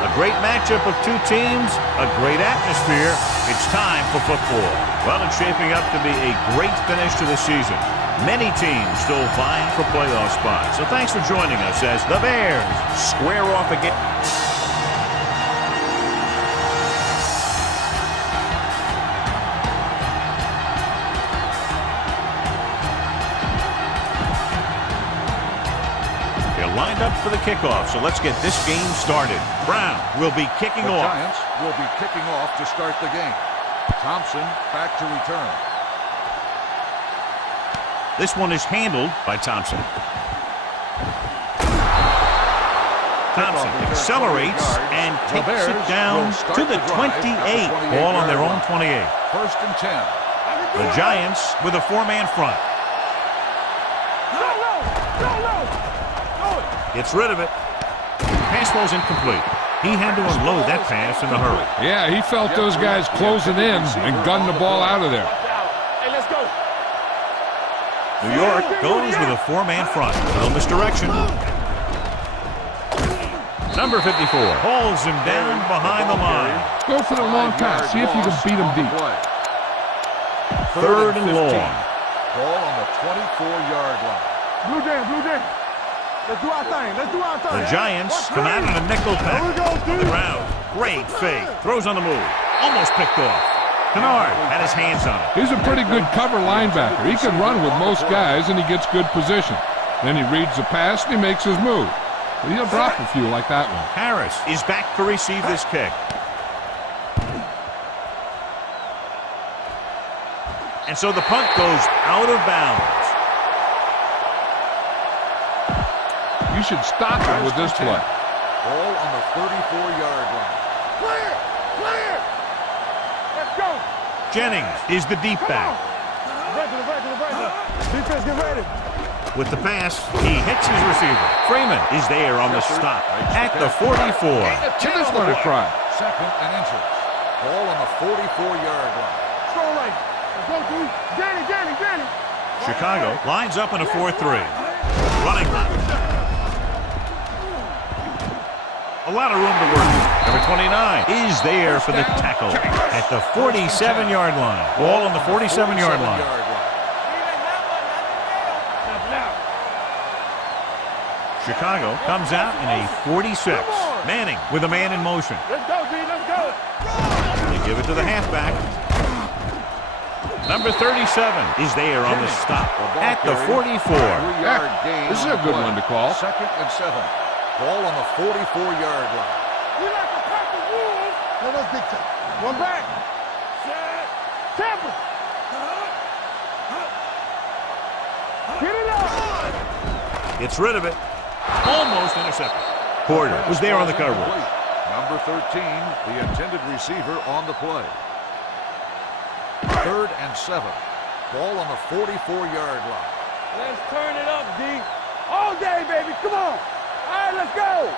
A great matchup of two teams, a great atmosphere. It's time for football. Well, it's shaping up to be a great finish to the season. Many teams still vying for playoff spots. So thanks for joining us as the Bears square off again. They're lined up for the kickoff, so let's get this game started. Brown will be kicking off. The Giants will be kicking off to start the game. Thompson back to return. This one is handled by Thompson. Thompson accelerates and takes it down to the 28. Ball on their own 28. First and 10. The Giants with a four-man front. Gets rid of it. Pass ball's incomplete. He had to unload that pass in a hurry. Yeah, he felt those guys closing in and gunned the ball out of there. New York goes with a four-man front. No misdirection. Number 54 hauls him down behind the line. Go for the long pass. See if you can beat him deep. Third and long. Ball on the 24-yard line. Blue Jam. Let's do our thing. The Giants come out in a nickel pack on the ground. Great fake. Throws on the move. Almost picked off. Kennard had his hands on it. He's a pretty good cover linebacker. He can run with most guys, and he gets good position. Then he reads the pass, and he makes his move. But he'll drop a few like that one. Harris is back to receive this kick. And so the punt goes out of bounds. You should stop him with this play. Ball on the 34-yard line. Clear! Let's go! Jennings is the deep back. Regular. Defense, get ready. With the pass, he hits his receiver. Freeman is there on the stop at the 44. Just let it cry. Second and inches. Ball on the 44-yard line. Go right. Let's go, dude. Danny. Chicago lines up in a 4-3. Running left. A lot of room to work. Number 29 is there for the tackle at the 47-yard line. Ball on the 47-yard line. Chicago comes out in a 46. Manning with a man in motion. Let's go, D. Let's go. They give it to the halfback. Number 37 is there on the stop at the 44. This is a good one to call. Second and 7. Ball on the 44-yard line. We like to pack the rules. Let us dictate. One back. Tampa. Get it up. Gets rid of it. Almost intercepted. Porter was there on the coverage. Number 13, the intended receiver on the play. Third and 7. Ball on the 44-yard line. Let's turn it up, D. All day, baby. Come on. All right, let's go.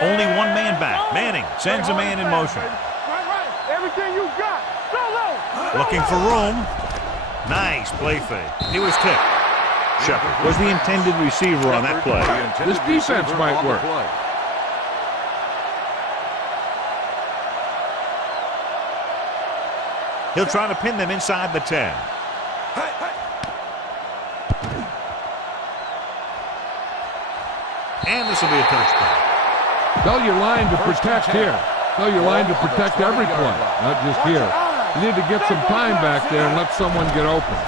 Only one man back. Manning sends a man in motion. Right. Everything you got. Solo. Looking for room. Nice play fake. He was tipped. Shepard was the intended receiver on that play. This defense might work. He'll try to pin them inside the 10. And this will be a touchdown. Tell your line to protect here. Tell your line to protect every play, not just here. You need to get some time back there and let someone get open.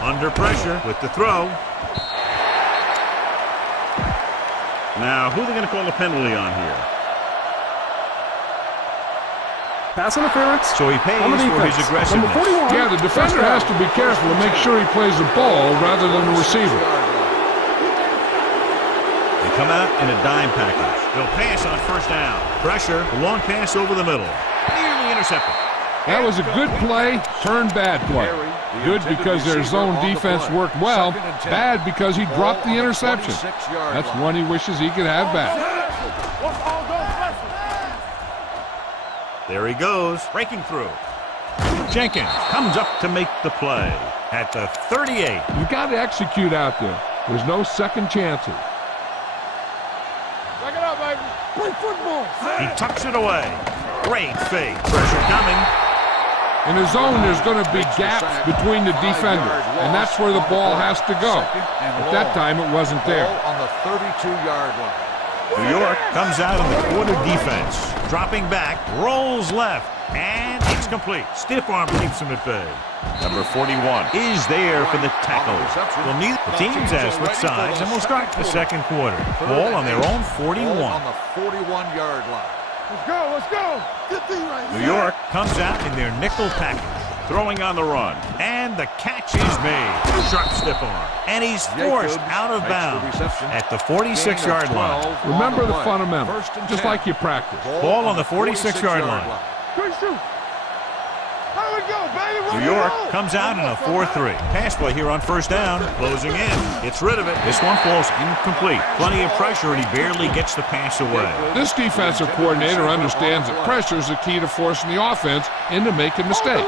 Under pressure with the throw. Now, who are they going to call a penalty on here? Pass interference. So he pays for his aggressiveness. Yeah, the defender has to be careful to make sure he plays the ball rather than the receiver. They come out in a dime package. They'll pass on first down. Pressure, a long pass over the middle. Nearly intercepted. That was a good play, turned bad play. Good because their zone defense worked well. Bad because he dropped the interception. That's one he wishes he could have back. There he goes, breaking through. Jenkins comes up to make the play at the 38. You got to execute out there. There's no second chances. Back it up, baby. Play football. He tucks it away. Great fake. Pressure coming. In his zone, there's going to be gaps between the defenders, and that's where the ball has to go. At that time, it wasn't there. On the 32-yard line. New York comes out in the quarter defense. Dropping back, rolls left, and it's complete. Stiff arm keeps him at bay. Number 41 is there for the tackle. Well, neither the teams has switched sides, and we'll start the second quarter. Ball on their own 41. On the 41-yard line. Let's go, let's go. Good thing right New York comes out in their nickel package. Throwing on the run. And the catch is made. Sharp stiff arm. And he's forced out of bounds at the 46-yard line. Remember the fundamentals, just like you practice. Ball on the 46-yard line. Quick shoot. How we go, baby? New York comes out in a 4-3. Pass play here on first down. Closing in. Gets rid of it. This one falls incomplete. Plenty of pressure, and he barely gets the pass away. This defensive coordinator understands that pressure is the key to forcing the offense into making mistakes.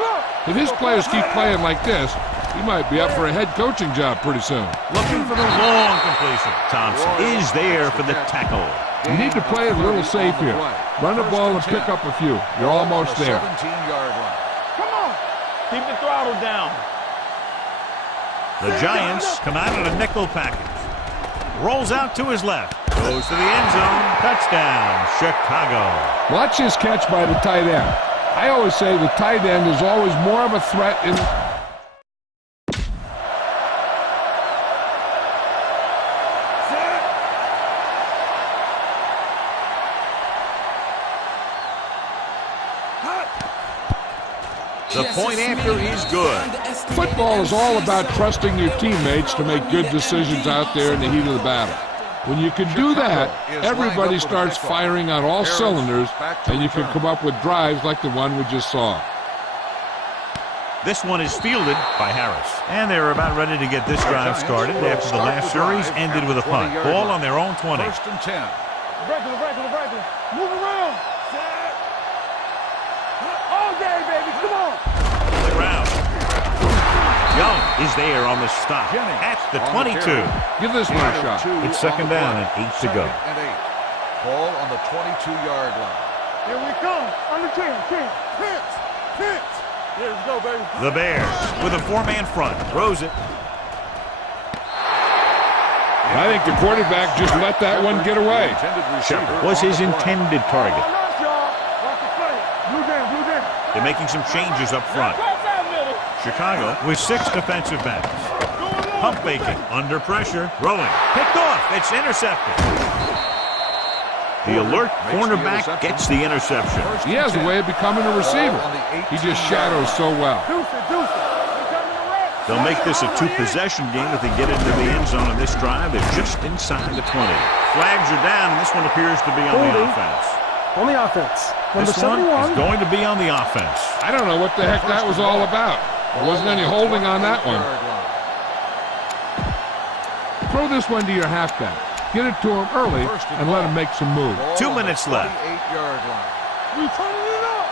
If his players keep playing like this, he might be up for a head coaching job pretty soon. Looking for the long completion. Thompson is there for the tackle. You need to play it a little safe here. Run the ball and pick up a few. You're almost there. 17-yard line. Come on. Keep the throttle down. The Giants come out in a nickel package. Rolls out to his left. Goes to the end zone. Touchdown, Chicago. Watch his catch by the tight end. I always say the tight end is always more of a threat in... The point after is good. Football is all about trusting your teammates to make good decisions out there in the heat of the battle. When you can do that, everybody starts firing on all cylinders, and you can come up with drives like the one we just saw. This one is fielded by Harris. And they're about ready to get this drive started after the last series ended with a punt. Ball on their own 20. First and 10. Regular. Move around. All day, baby. Come on. Ground. Young is there on the stop at the 22. Give this one a shot. It's second down and 8 to go. And 8. Ball on the 22-yard line. Here we come. On the 10. Pinch. Here we go, baby. The Bears with a four-man front. Throws it. I think the quarterback just let that one get away. Shepard was his intended target. Watch the play. Blue down. They're making some changes up front. Chicago with 6 defensive backs. Pump faking, under pressure, throwing. Picked off, it's intercepted. The alert cornerback gets the interception. He has a way of becoming a receiver. He just shadows so well. They'll make this a 2-possession game if they get into the end zone on this drive. They're just inside the 20. Flags are down, and this one appears to be on the offense. On the offense. Number This one 71. is going to be on the offense. I don't know what the heck that was all about. There wasn't any holding on that one. Throw this one to your halfback. Get it to him early and let him make some moves. 2 minutes left. 28-yard line. We turning it up.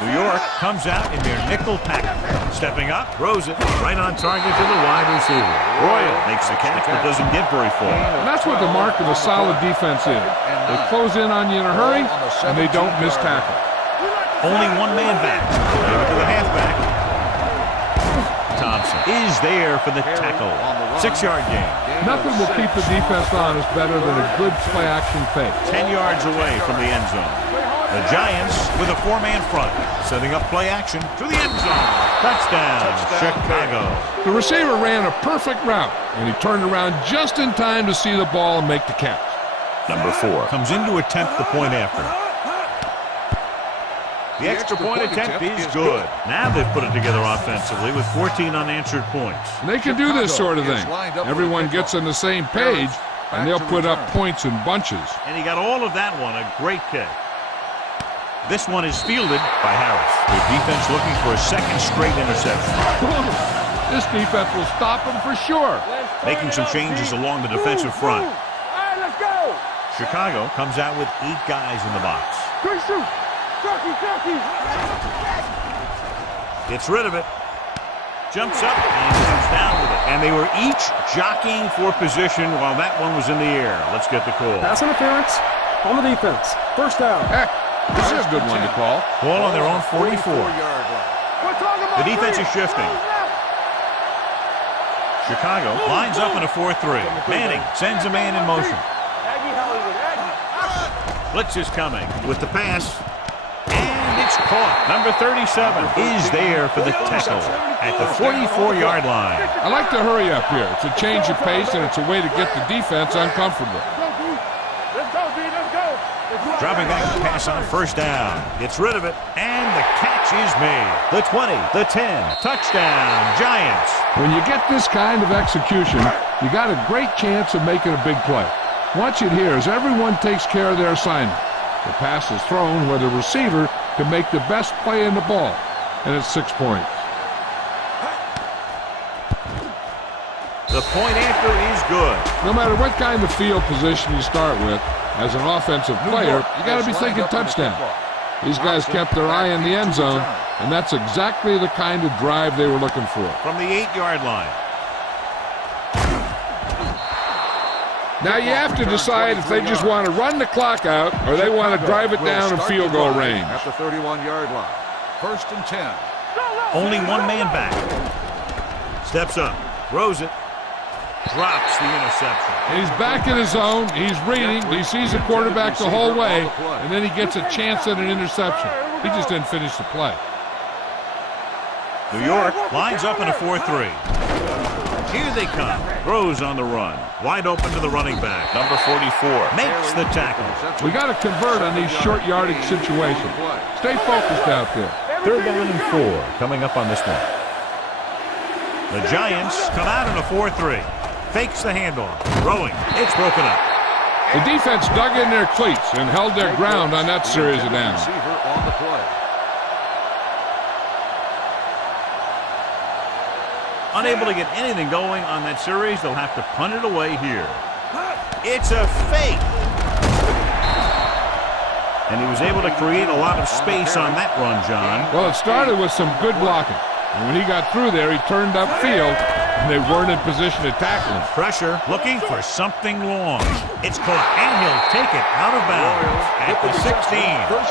New York comes out in their nickel package. Stepping up, throws it right on target to the wide receiver. Royal makes the catch but doesn't get very far. And that's what the mark of a solid defense is. They close in on you in a hurry, and they don't miss tackle. Only one man back. Give it to the halfback. Thompson is there for the tackle. 6-yard gain. Nothing will keep the defense honest better than a good play-action fake. 10 yards away from the end zone. The Giants with a 4-man front, setting up play action to the end zone. Touchdown, Chicago. The receiver ran a perfect route, and he turned around just in time to see the ball and make the catch. Number 4 comes in to attempt the point after. The extra point attempt is good. Now they've put it together offensively with 14 unanswered points. And they can do this sort of thing. Everyone gets on the same page, and they'll put up points in bunches. And he got all of that one, a great kick. This one is fielded by Harris. Their defense looking for a second straight interception. This defense will stop them for sure. Making some changes along the defensive front. All right, let's go. Chicago comes out with 8 guys in the box. Quick shoot. Turkey. Gets rid of it. Jumps up and comes down with it. And they were each jockeying for position while that one was in the air. Let's get the call. Pass interference. On the defense. First down. This is a good one to call. Ball on their own 44. The defense is shifting. Chicago lines up in a 4-3. Manning sends a man in motion. Blitz is coming with the pass. And it's caught. Number 37 is there for the tackle at the 44-yard line. I like to hurry up here. It's a change of pace, and it's a way to get the defense uncomfortable. Dropping back to pass on first down. Gets rid of it, and the catch is made. The 20, the 10, touchdown, Giants. When you get this kind of execution, you got a great chance of making a big play. Watch it here as everyone takes care of their assignment. The pass is thrown where the receiver can make the best play in the ball, and it's 6 points. The point after is good. No matter what kind of field position you start with, as an offensive player, you got to be thinking touchdown. These guys kept their eye in the end zone, and that's exactly the kind of drive they were looking for. From the 8-yard line. Now you have to decide if they just want to run the clock out or they want to drive it down in field goal range. At the 31-yard line. First and 10. Only one man back. Steps up. Throws it. Drops the interception. He's back in his zone. He's reading. He sees the quarterback the whole way, and then he gets a chance at an interception. He just didn't finish the play. New York lines up in a 4-3. Here they come. Throws on the run. Wide open to the running back. Number 44 makes the tackle. We got to convert on these short yardage situations. Stay focused out there. 3rd down and 4 coming up on this one. The Giants come out in a 4-3. Fakes the handoff. Throwing. It's broken up. The defense dug in their cleats and held their ground on that series of downs. Unable to get anything going on that series, they'll have to punt it away here. It's a fake. And he was able to create a lot of space on that run, John. Well, it started with some good blocking. And when he got through there, he turned upfield, and they weren't in position to tackle him. Pressure, looking for something long. It's caught, and he'll take it out of bounds at the 16.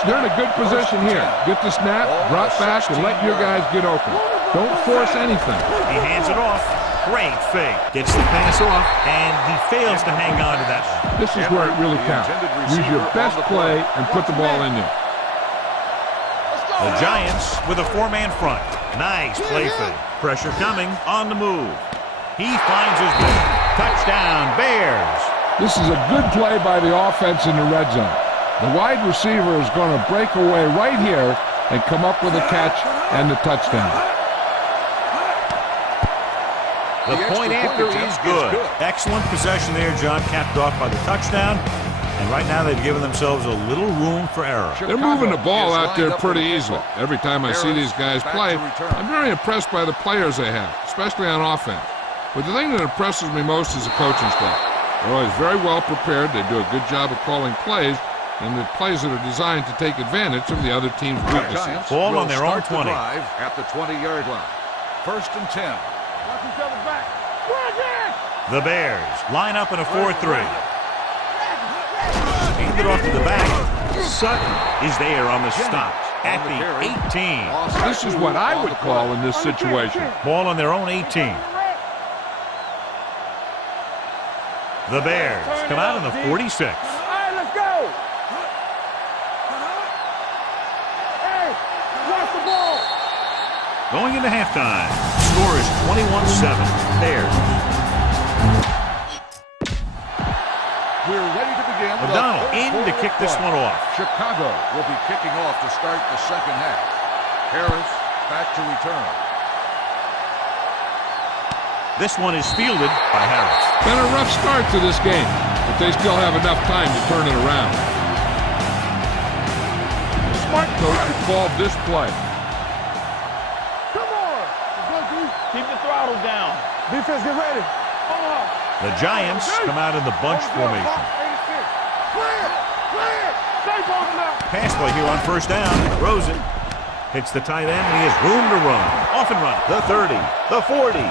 They're in a good position here. Get the snap, drop back, and let your guys get open. Don't force anything. He hands it off. Great fake. Gets the pass off, and he fails to hang on to that. This is where it really counts. Use your best play and put the ball in there. The Giants with a 4-man front. Nice play fake. Pressure coming on the move. He finds his man. Touchdown, Bears. This is a good play by the offense in the red zone. The wide receiver is going to break away right here and come up with a catch and the touchdown. The point after is good. Excellent possession there, John, capped off by the touchdown. And right now they've given themselves a little room for error. They're moving the ball out there pretty easily. Every time I see these guys play, I'm very impressed by the players they have, especially on offense. But the thing that impresses me most is the coaching staff. They're always very well prepared. They do a good job of calling plays, and the plays that are designed to take advantage of the other team's weaknesses. Ball on their own 20. At the 20-yard line. First and 10. The Bears line up in a 4-3. Hand it off to the back. Sutton is there on the stop at the 18. This is what I would call in this situation. Ball on their own 18. The Bears come out in the 46. All right, let's go. Hey, watch the ball. Going into halftime. Score is 21-7. Bears. We're ready to begin. O'Donnell in to kick this one off. Chicago will be kicking off to start the second half. Harris back to return. This one is fielded by Harris. Been a rough start to this game, but they still have enough time to turn it around. The smart coach would call this play. Come on. Keep the throttle down. Defense, get ready. Hold on. The Giants come out in the bunch formation. Pass play here on first down. Throws it. Hits the tight end, and he has room to run. Off and run. The 30. The 40.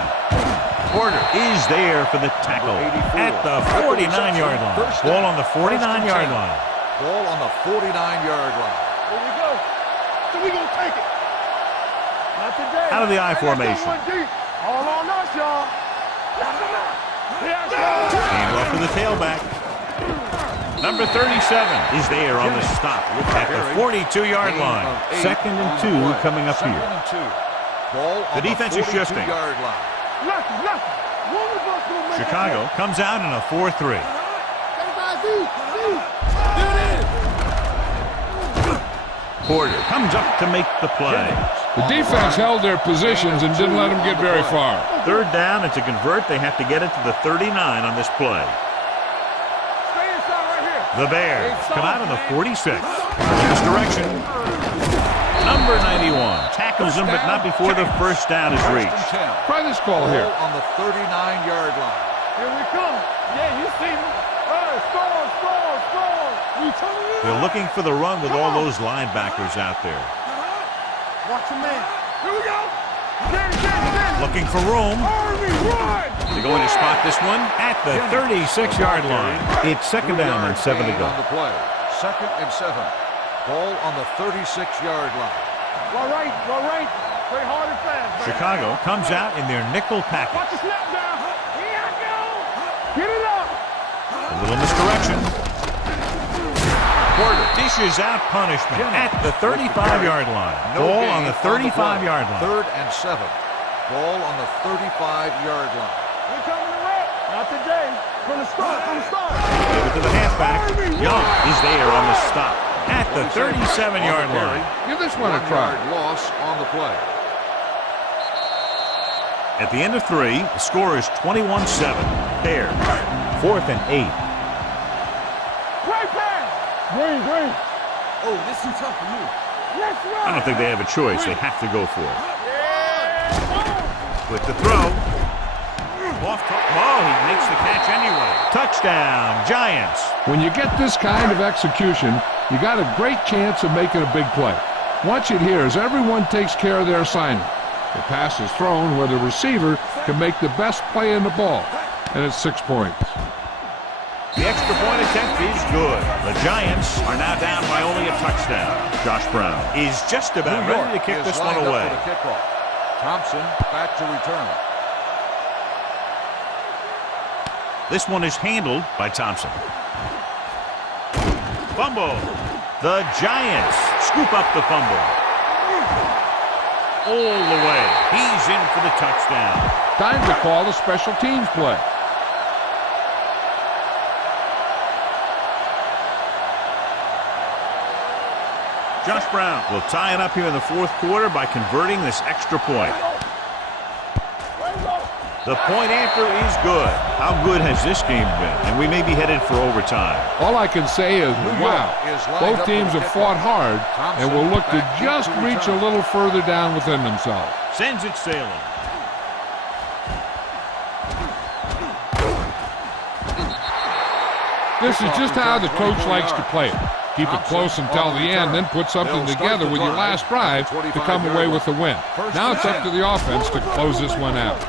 Porter is there for the tackle at the 49-yard line. Ball on the 49-yard line. Ball on the 49-yard line. Here we go. So we gonna take it. Not today. Out of the I formation. All on us, y'all. Hand off to the tailback. Number 37 is there on the stop at the 42-yard line. 2nd and 2 coming up here. Ball on The defense is shifting. 42-yard line. Chicago comes out in a 4-3. Porter comes up to make the play. The defense held their positions and didn't let them get very far. 3rd down, and to convert, they have to get it to the 39 on this play. The Bears come out on the 46. Misdirection. Number 91 tackles him, but not before the first down is reached. Try this call here. On the 39-yard line. Here we come. Yeah, you see me. Score. They're looking for the run with all those linebackers out there. Watch the man. Here we go. Looking for room. They're going to spot this one at the 36-yard line. It's 2nd down and 7 to go. On the play. 2nd and 7. Ball on the 36-yard line. All right. Play hard and fast. Chicago comes out in their nickel package. Watch the snap down. Here I go. Get it up. A little misdirection. Porter dishes out punishment at the 35-yard line. Ball on the 35-yard line. 3rd and 7. Ball on the 35-yard line. We're coming to wreck. Not today. From the start. Give it to the halfback. Young is there on the stop at the 37-yard line. Give this one a try. 1-yard loss on the play. At the end of 3, the score is 21-7. Bears, 4th and 8. Great pass. Green. Oh, this is tough for you. Let's run. I don't think they have a choice. They have to go for it. With the throw. Oh, he makes the catch anyway. Touchdown, Giants. When you get this kind of execution, you got a great chance of making a big play. Watch it here as everyone takes care of their assignment. The pass is thrown where the receiver can make the best play in the ball, and it's 6 points. The extra point attempt is good. The Giants are now down by only a touchdown. Josh Brown is just about ready to kick this one away. Thompson back to return. This one is handled by Thompson. Fumble. The Giants scoop up the fumble. All the way. He's in for the touchdown. Time to call the special teams play. Josh Brown will tie it up here in the 4th quarter by converting this extra point. The point after is good. How good has this game been? And we may be headed for overtime. All I can say is, wow, both teams have fought hard and will look to just reach a little further down within themselves. Sends it sailing. This is just how the coach likes to play it. Keep it close until the end, then put something together with your last drive to come away with the win. Now it's up to the offense to close this one out.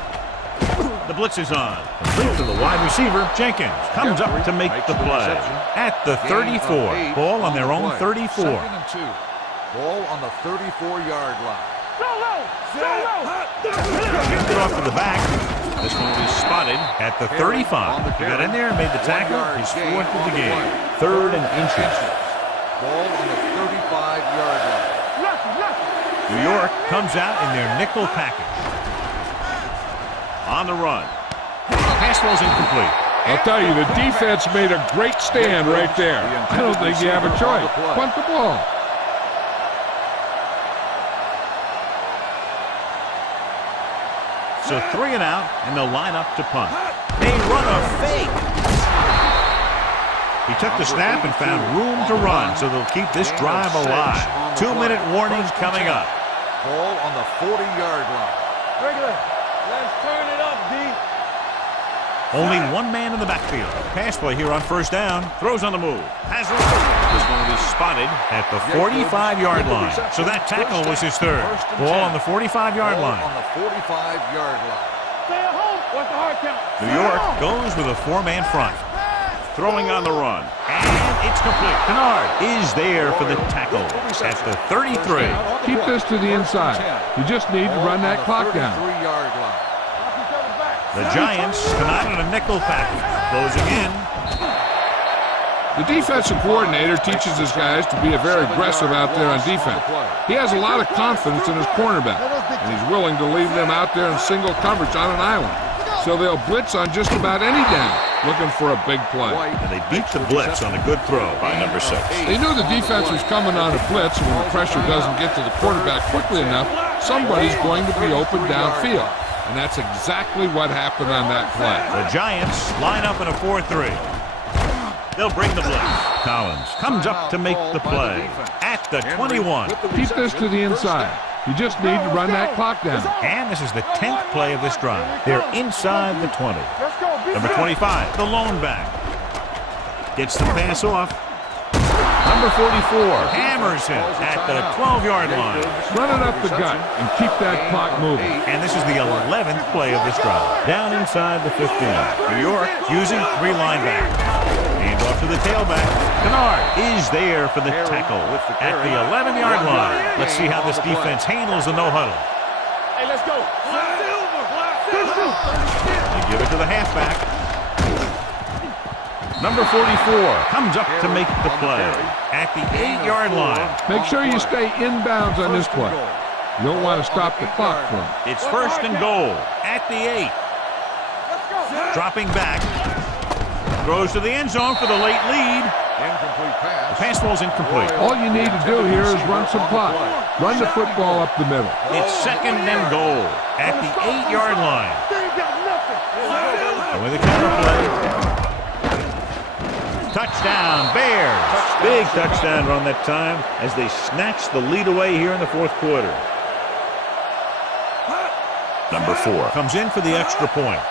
The blitz is on. Complete to the wide receiver. Jenkins comes up to make the play at the 34. Ball on their own 34. 2nd and 2. Ball on the 34-yard line. Gets it off to the back. This one is spotted at the 35. He got in there and made the tackle. His 4th of the game. 3rd and inches. Ball on the 35-yard line. New York comes out in their nickel package. On the run. Pass ball's incomplete. I'll tell you, the defense made a great stand right there. I don't think you have a choice. Punt the ball. So 3 and out, and they'll line up to punt. They run a fake. He took the snap and found room to run, so they'll keep this drive alive. 2-minute warning coming up. Ball on the 40-yard line. Regular. Let's turn it up, D. Only one man in the backfield. Pass play here on 1st down. Throws on the move. Has room. This one will be spotted at the 45-yard line. So that tackle was his 3rd. Ball on the 45-yard line. On the 45-yard line. Stay at home. What's the hard count? New York goes with a 4-man front. throwing on the run. And it's complete. Kennard is there for the tackle at the 33. Keep this to the inside. You just need to run that clock down. The Giants come out in a nickel package, closing in. The defensive coordinator teaches his guys to be very aggressive out there on defense. He has a lot of confidence in his cornerback, and he's willing to leave them out there in single coverage on an island. So they'll blitz on just about any down, looking for a big play. And they beat the blitz on a good throw by number 6. They knew the defense was coming on a blitz, and when the pressure doesn't get to the quarterback quickly enough, somebody's going to be open downfield. And that's exactly what happened on that play. The Giants line up in a 4-3. They'll bring the blitz. Collins comes up to make the play at the 21. Keep this to the inside. You just need to run that clock down. And this is the 10th play of this drive. They're inside the 20. Number 25, the lone back. Gets the pass off. Number 44 hammers him at the 12-yard line. Run it up the gut and keep that clock moving. And this is the 11th play of this drive. Down inside the 15. New York using 3 linebackers. Hand off to the tailback. Kennard is there for the tackle at the 11-yard line. Let's see how this defense handles the no-huddle. Hey, let's go. You give it to the halfback. Number 44 comes up to make the play at the 8-yard line. Make sure you stay inbounds on this play. You don't want to stop the clock for him. It's 1st and goal at the 8. Dropping back. Throws to the end zone for the late lead. Incomplete pass. The pass ball's incomplete. All you need to do here is run some clock. Run the football up the middle. It's 2nd and goal at the 8-yard line. And with a counter play. Touchdown, Bears. Big touchdown run that time as they snatch the lead away here in the 4th quarter. Number 4 comes in for the extra point.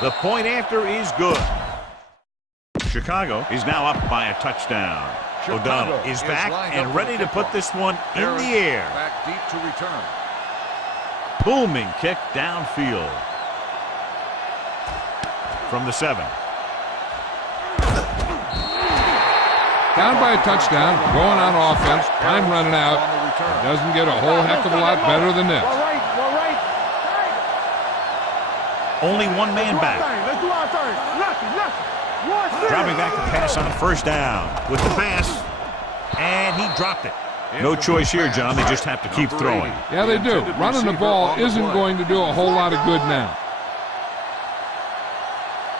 The point after is good. Chicago is now up by a touchdown. O'Donnell is back and ready to put this one in the air. Back deep to return. Booming kick downfield. From the 7. Down by a touchdown, going on offense, time running out. It doesn't get a whole heck of a lot better than this. Only one man back. Dropping back to pass on 1st down with the pass. And he dropped it. No choice here, John. They just have to keep throwing. Yeah, they do. Running the ball isn't going to do a whole lot of good now.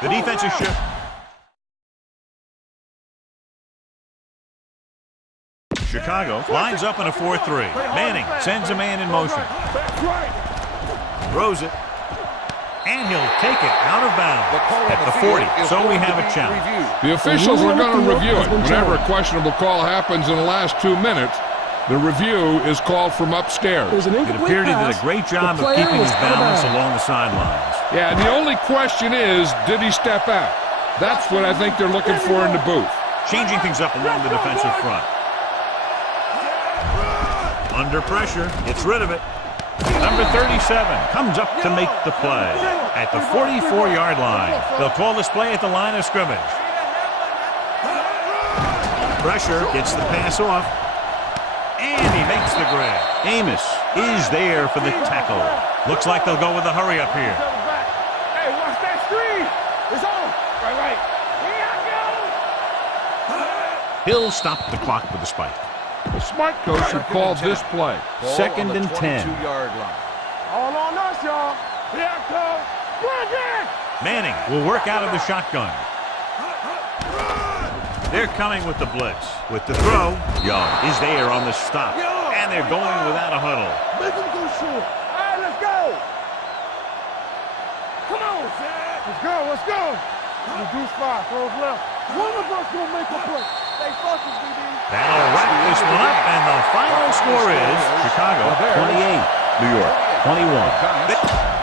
The defensive shift. Chicago lines up in a 4-3. Manning sends a man in motion. Throws it. And he'll take it out of bounds at the 40. So we have a challenge. The officials are going to review it. Whenever a questionable call happens in the last 2 minutes, the review is called from upstairs. It appeared he did a great job of keeping his balance along the sidelines. Yeah, and the only question is, did he step out? That's what I think they're looking for in the booth. Changing things up along the defensive front. Under pressure, gets rid of it. Number 37 comes up to make the play at the 44-yard line. They'll call this play at the line of scrimmage. Pressure, gets the pass off. And he makes the grab. Amos is there for the tackle. Looks like they'll go with a hurry up here. Hey, watch that screen. It's on. Right. Here I go. He'll stop the clock with a spike. The smart coach should call this play. 2nd and 10. All on us, y'all. Here I come. Manning will work out of the shotgun. They're coming with the blitz. With the throw, Young is there on the stop. And they're going without a huddle. Make him go short. All right, let's go. Come on, Zach. Let's go. Reduce 5, throws left. One of us will make a play. Stay focused, BD. That'll wrap this one up, and the final score is Chicago 28, New York 21.